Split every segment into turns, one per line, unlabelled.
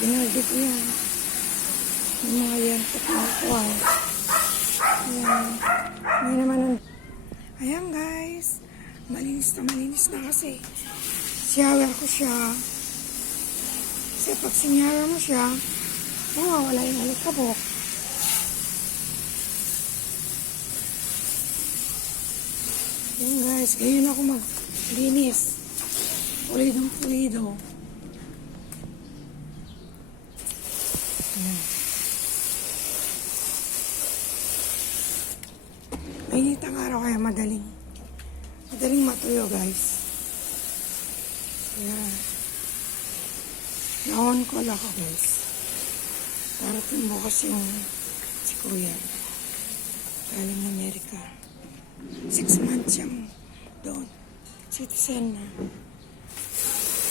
binaldi ko yan. Yung mga yan, patuwa. Ayan. May naman ang... Ayan guys, malinis na malinis na kasi. Shower ko siya. Kasi pag sinyawer mo siya, mawawala yung alikabok. Ayan guys, ganyan ako maglinis. Pulidong pulido. Ayan. Mainit ang araw kaya madaling. Madaling matuyo guys. Ayan. Naon lang ako guys. Darating bukas yung si Kuya. Galing Amerika. Six months siyang doon. Citizen na.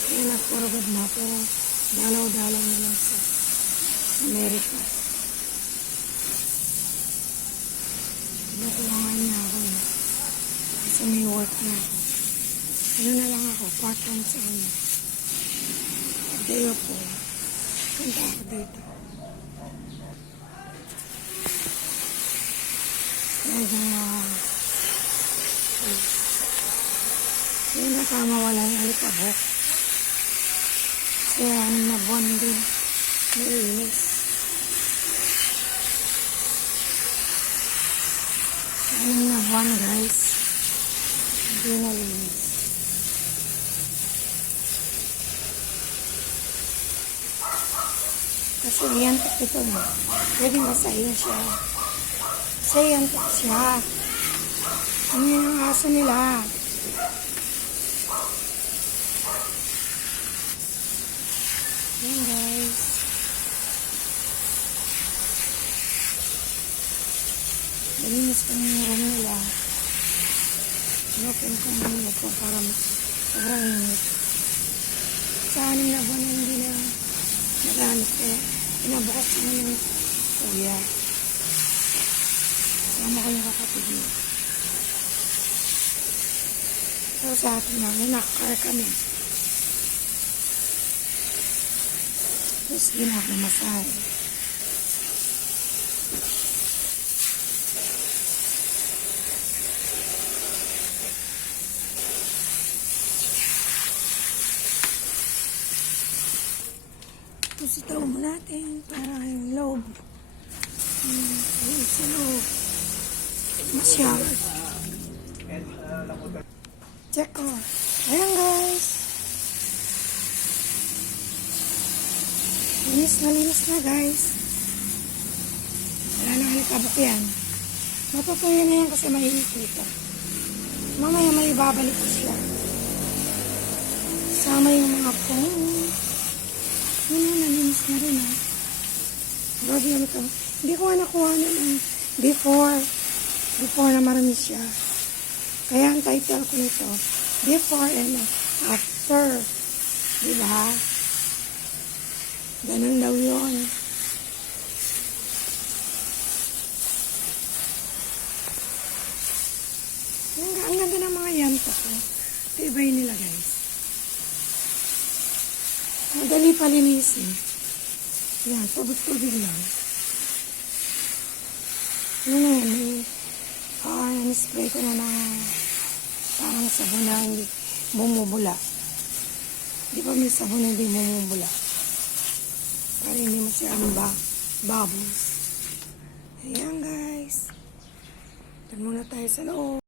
Kaya nagpurugad na pero dalaw-dalaw na lang sa Amerika. Kinukulangan niya ako eh. Kasi may work na ako. Ano na lang ako, part-time sa. Pag day off ko, punta ako dito. Kaya na Hindi na tama wala yung alikabok. Kasi ano na buwan din. Naiinis. Ano na buwan guys. Hindi na linis. Kasi yantok ito na. Pwede masahin siya. Kasi siya. Ano yung aso nila? Ayan guys. Ko yung room nila. Inopen ko muna ito para sobrang init. Sa anim na buwan na hindi na nagamit kaya pinabukas ko na ng kuya. Sama ko yung kapatid niya. So sa atin lang, nakakar kami. Tapos ginawa ko Tapos itaw mo natin para yung loob. Hmm, yun sa loob. Masyal. Check ko. Ayan guys. Linis na linis na guys. Wala na halikabok yan. Matutuyo na yan kasi mainit dito. Mamaya may babalik ko siya. Sama yung mga phone. Na, rin ha. Grabe yung halikabok. Hindi ko nga nakuha na ng before. Before na marami siya. Kaya ang title ko nito, before and after. Diba? Ganun daw yun. Ang, ang ganda ng mga yanta ko. Tibay nila guys. Madali palinisin. Yan, tubig-tubig lang. Ano na yan, may ah, spray ko na na parang sabon na hindi bumubula. Di ba may sabon na hindi bumubula? Para hindi masyadong ba bubbles. Ayan guys. Doon muna tayo sa loob.